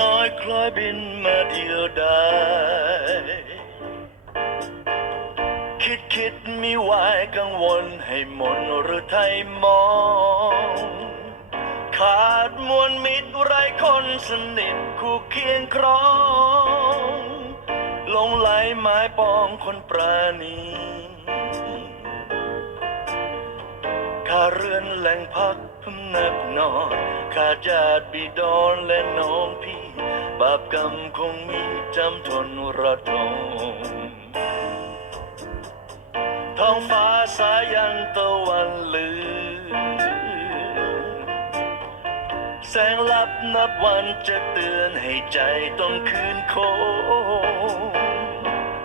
น้อยคล้อยบินมาเดียวดายคิดคิดมีวายกังวลให้มนหรือไทยมอง ขาดมวลมิตรไรคนสนิทคู่เคียงครองลงไหลไม้ปองคนปราณีข้าเรือนแหล่งพักำนักนอนข้าญาติบิดรและน้องพี่ บาปกรรมคงมีจำทนระทมท้องฟ้าสายันตะวันลือ แสงลับนับวันจะเตือนให้ใจต้องคืนโคง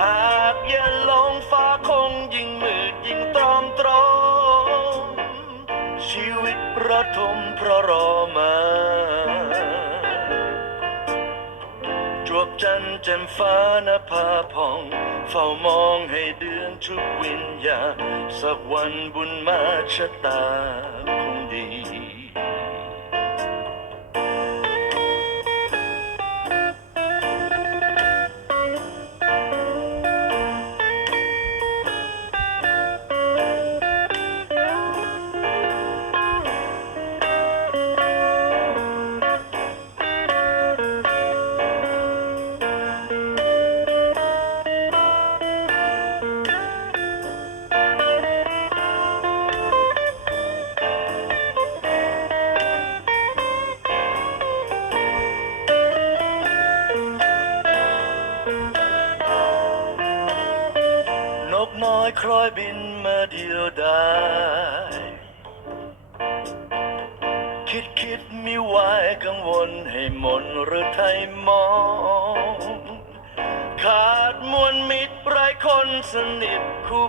หากย่าลงฟ้าคงยิ่งมืดยิ่งตรอมตรอม ชีวิตประทมเพราะรอมา จวบจันจันฟ้านภาพอง เฝ้ามองให้เดือนทุกวิญญา สักวันบุญมาชะตาคงดี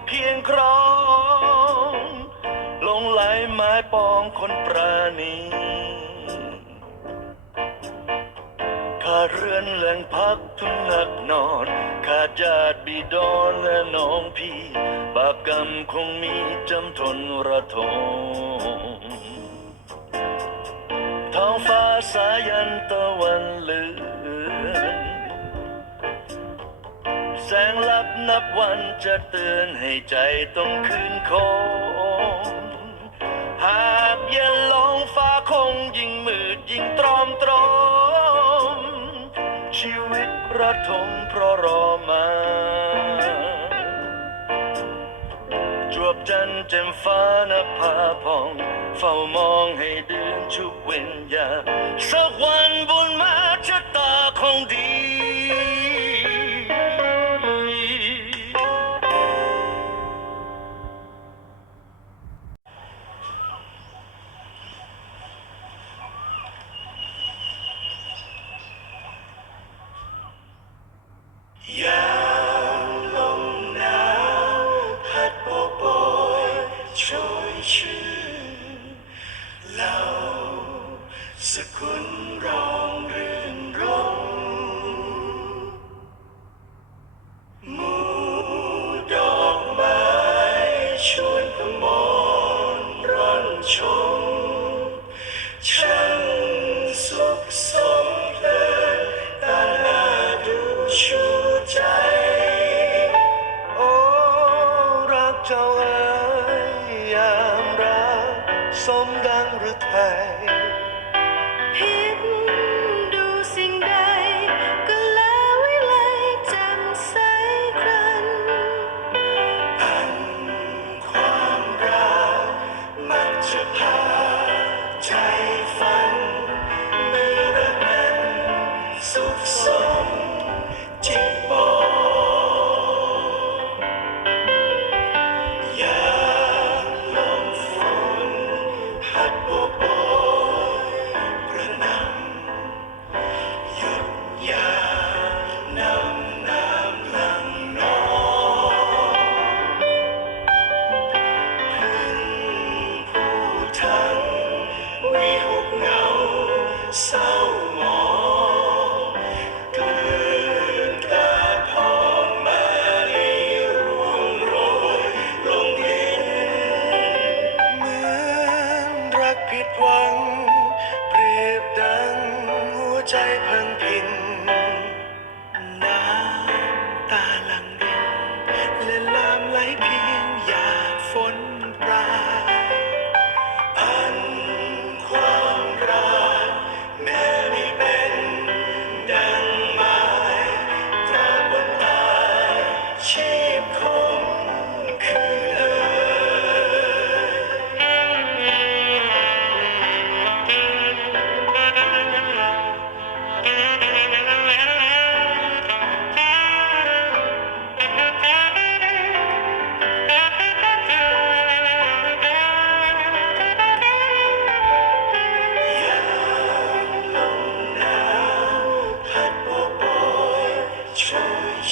เคียงครอง ลงไหลไม้ปองคนปราณีข้าเรือนแหล่งพักทุกนักนอน ขาดญาติบิดรและน้องพี่ บาปกรรมคงมีจำทนระทมท้องฟ้าสายันตะวันเลือ แสงลับนับวันจะเตือนให้ใจต้องคืนคงหากเย็นลงฟ้าคงยิ่งมืดยิ่งตรอมตรอม ชีวิตระทมเพราะรอมา จวบจันเจ็มฟ้านภาพองเฝ้ามองให้เดือนชุบเวนยาสักวันบุญมาชะตาคงดี Yeah.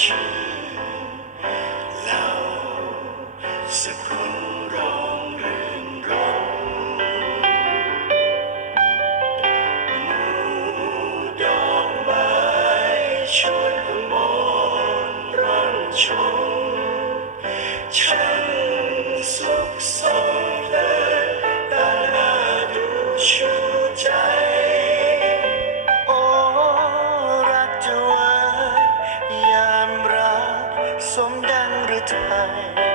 you สมดังหรือไทย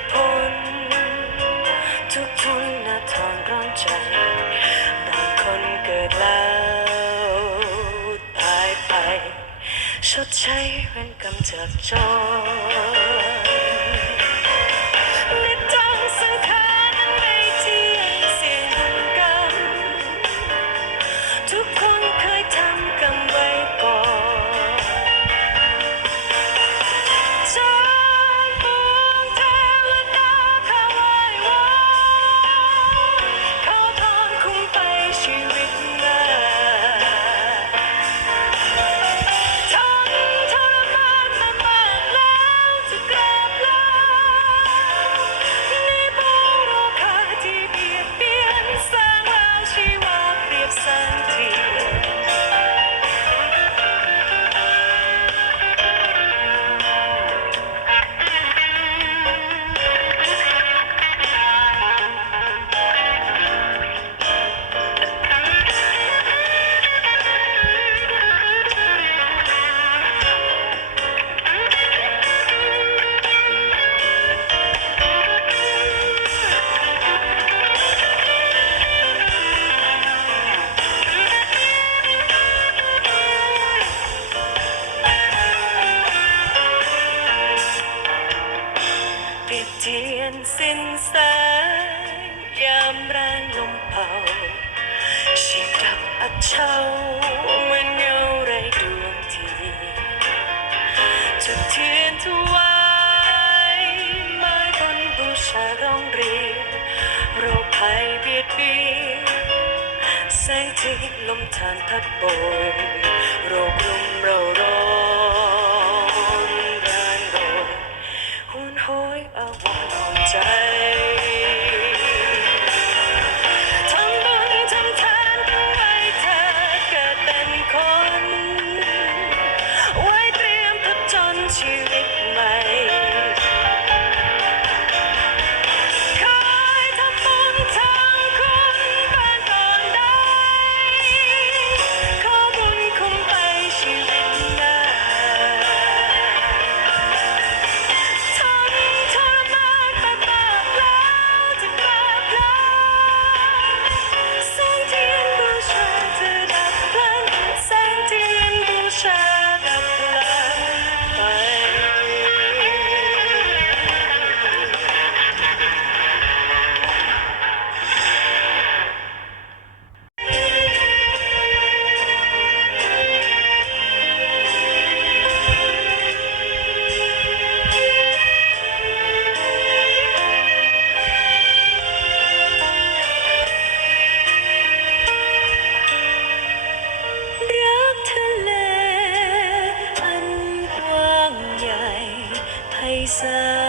ตุผล ทุกคนน่าทอนร้อนใจ บางคนเกิดแล้วตายไป ชดใช้เวรกรรมจากจอ เช่าเหมือนเงาไรดวงทีจุเทียนถวายไม้บนบูชาร้องเรียนโรคภัยเบียดเบียนแสงทิพลมทานพัดโบยโรคลมเราร้อ said